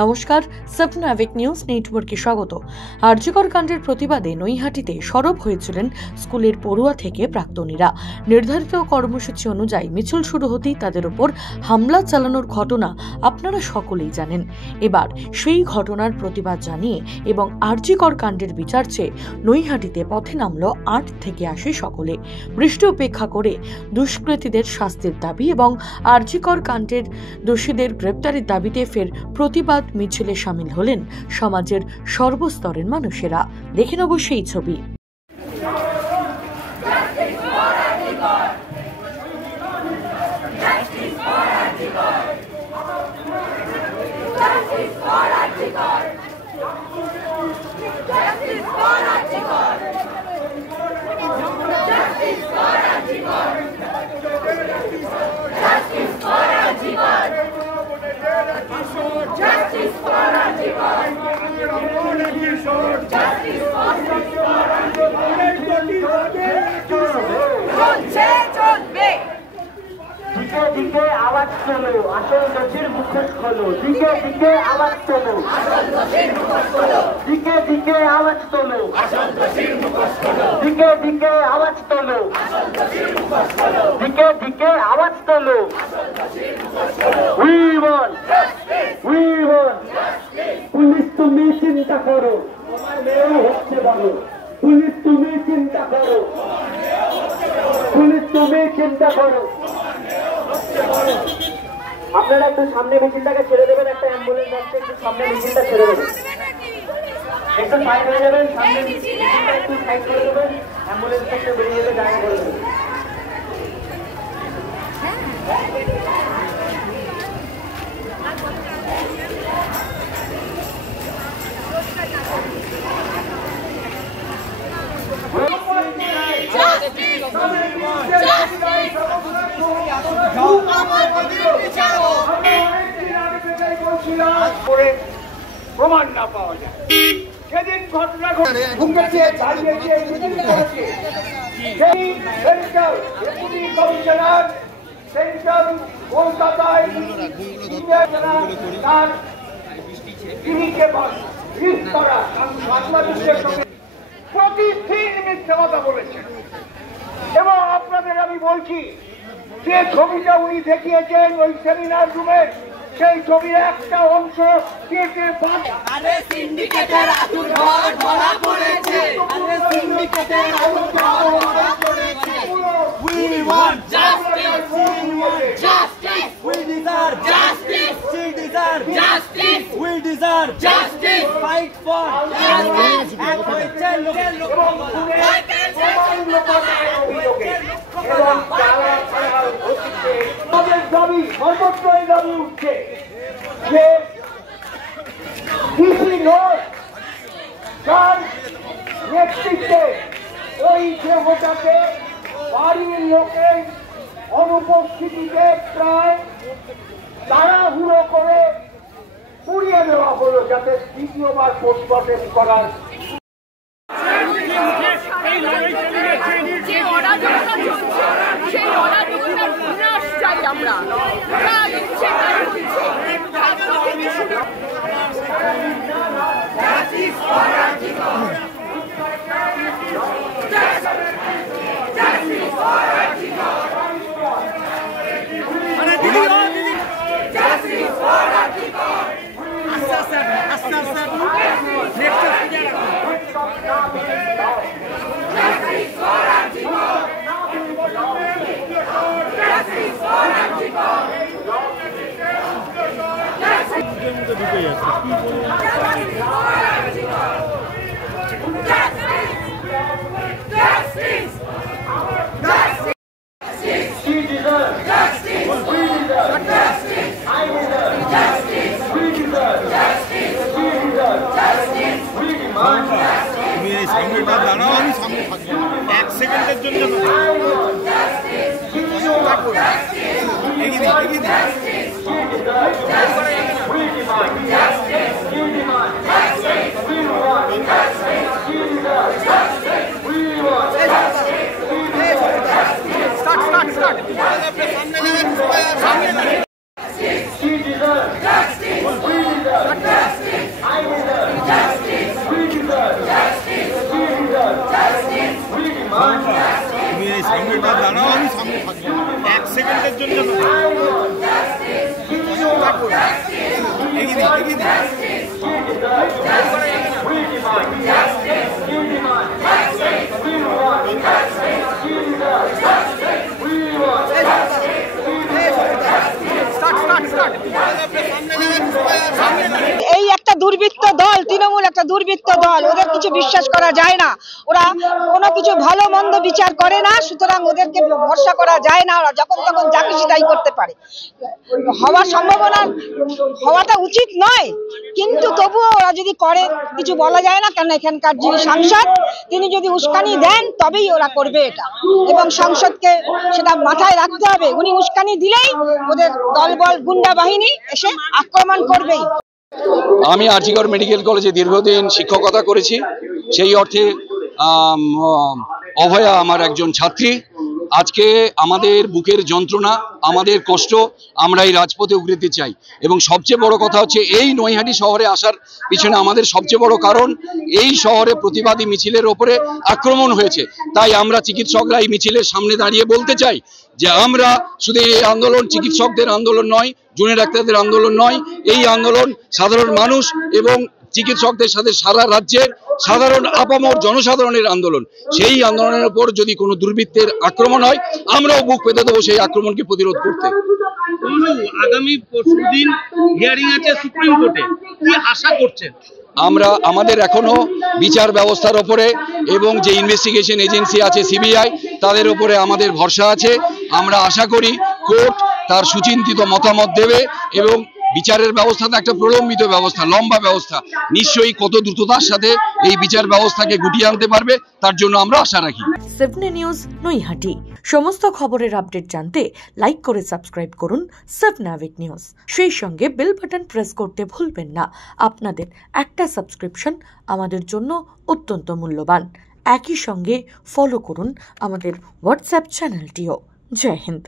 নমস্কার, সপনা awake news নেটওয়ার্কে স্বাগত। আরজিকর কাণ্ডের প্রতিবাদে নৈহাটিতে সরব হয়েছিলেন স্কুলের পড়ুয়া থেকে প্রাক্তনীরা। নির্ধারিত কর্মসূচি অনুযায়ী মিছিল শুরু হতেই তাদের উপর হামলা চালানোর ঘটনা আপনারা সকলেই জানেন। এবার সেই ঘটনার প্রতিবাদ জানিয়ে এবং আরজিকর কাণ্ডের বিচার চেয়ে নৈহাটিতে পথে নামল ৮ থেকে ৮০ সকলে। বৃষ্টি উপেক্ষা করে দুষ্কৃতীদের শাস্তির দাবি এবং আরজিকর কাণ্ডের দোষীদের গ্রেপ্তারের দাবিতে ফের প্রতিবাদ মিছিলে শামিল হলেন সমাজের সর্বস্তরের মানুষেরা। দেখে নেব সেই ছবি। দিকে আওয়াজ তোলো, আসল দোষীর মুখোশ খোলো। দিকে দিকে আওয়াজ তোলো, দিকে দিকে আওয়াজ তোলো, দিকে দিকে আওয়াজ তোলো, দিকে দিকে আওয়াজ তোলো। We want, we want. Police তুমি চিন্তা করো, তোমার মেয়েও হচ্ছে বড়। পুলিশ তুমি চিন্তা করো, পুলিশ তুমি চিন্তা করো। আপনারা একটু সামনে মিছিলটাকে ছেড়ে দেবেন, একটা অ্যাম্বুলেন্স আসছে, একটু সামনে মিছিলটা ছেড়ে দেবেন, একটু সাইড হয়ে যাবেন, সামনে মিছিলটা একটু সাইড করে দেবেন, অ্যাম্বুলেন্সটা একটু বেরিয়ে যেতে জায়গা করে দেবেন। প্রমাণ না পাওয়া যায়, সেদিন ঘটনা ঘটেছে দাঁড়িয়েছে সেই সেন্ট্রাল ডেপুটি কমিশনার সেন্ট্রাল কলকাতায় তার তিনি কেবল রিস্ক করা সাংবাদিকদের সঙ্গে প্রতিদিন মিথ্যে কথা বলেছেন। এবং আপনাদের আমি বলছি, যে ছবিটা উনি দেখিয়েছেন ওই সেমিনার রুমের, সেই ছবির একটা অংশ কেটে আরে সিন্ডিকেটের আতুর ঘর ধরা পড়েছে, আরে সিন্ডিকেটের আতুর ঘর ধরা পড়েছে। We want justice, we want justice, we deserve justice, we deserve justice, we deserve justice, fight for justice. এক হয়েছে লোকের দাবি সর্বত্রই দাবি উঠছে যে ডিসি নোট তার নেতৃত্বে ওই দেহটাকে বাড়ির লোকের অনুপস্থিতিতে প্রায় তাড়াহুড়ো করে পুড়িয়ে দেওয়া হলো, যাতে দ্বিতীয়বার পোস্টমর্টেম করার আমরা সামনেটা দাঁড়াও, আমি সামনে থাকবো এক সেকেন্ডের জন্য। Justice! We deserve justice! We deserve justice! সেকেন্ডের জন্য এই একটা দুর্বৃত্ত দল, তৃণমূল একটা দুর্বৃত্ত দল, ওদের কিছু বিশ্বাস করা যায় না, ওরা কোনো কিছু ভালো মন্দ বিচার করে না, সুতরাং ওদেরকে ভরসা করা যায় না, ওরা যখন তখন যা খুশি তাই করতে পারে। হওয়ার সম্ভাবনা হওয়াটা উচিত নয়, কিন্তু তবুও ওরা যদি করে কিছু বলা যায় না, কেন এখানকার যিনি সাংসদ তিনি যদি উস্কানি দেন তবেই ওরা করবে এটা, এবং সংসদকে সেটা মাথায় রাখতে হবে। উনি উস্কানি দিলেই ওদের দলবল গুন্ডা বাহিনী এসে আক্রমণ করবেই। আমি আরজিকর মেডিকেল কলেজে দীর্ঘদিন শিক্ষকতা করেছি, সেই অর্থে অভয়া আমার একজন ছাত্রী। আজকে আমাদের বুকের যন্ত্রণা, আমাদের কষ্ট আমরা এই রাজপথে উগড়ে চাই, এবং সবচেয়ে বড় কথা হচ্ছে এই নৈহাটি শহরে আসার পিছনে আমাদের সবচেয়ে বড় কারণ এই শহরে প্রতিবাদী মিছিলের ওপরে আক্রমণ হয়েছে। তাই আমরা চিকিৎসকরা এই মিছিলের সামনে দাঁড়িয়ে বলতে চাই যে আমরা শুধু এই আন্দোলন চিকিৎসকদের আন্দোলন নয়, জুনিয়র ডাক্তারদের আন্দোলন নয়, এই আন্দোলন সাধারণ মানুষ এবং চিকিৎসকদের সাথে সারা রাজ্যের সাধারণ আপামর জনসাধারণের আন্দোলন। সেই আন্দোলনের উপর যদি কোনো দুর্বৃত্তের আক্রমণ হয় আমরাও বুক পেতে দেবো সেই আক্রমণকে প্রতিরোধ করতে। আগামী পরশুদিন হিয়ারিং আছে সুপ্রিম কোর্টে, কি আশা করছেন? আমরা আমাদের এখনো বিচার ব্যবস্থার উপরে এবং যে ইনভেস্টিগেশন এজেন্সি আছে সিবিআই তাদের উপরে আমাদের ভরসা আছে। আমরা আশা করি কোর্ট তার সুচিন্তিত মতামত দেবে এবং বিচারের ব্যবস্থাটা একটা প্রলম্বিত ব্যবস্থা, লম্বা ব্যবস্থা, নিশ্চয়ই কত দ্রুততার সাথে এই বিচার ব্যবস্থাকে গুটিয়ে আনতে পারবে তার জন্য আমরা আশা রাখি। 7 নিউজ নৈহাটি। সমস্ত খবরের আপডেট জানতে লাইক করে সাবস্ক্রাইব করুন 7 নিউজ। সেই সঙ্গে বেল বাটন প্রেস করতে ভুলবেন না। আপনাদের একটা সাবস্ক্রিপশন আমাদের জন্য অত্যন্ত মূল্যবান। একই সঙ্গে ফলো করুন আমাদের হোয়াটসঅ্যাপ চ্যানেলটিও। জয় হিন্দ।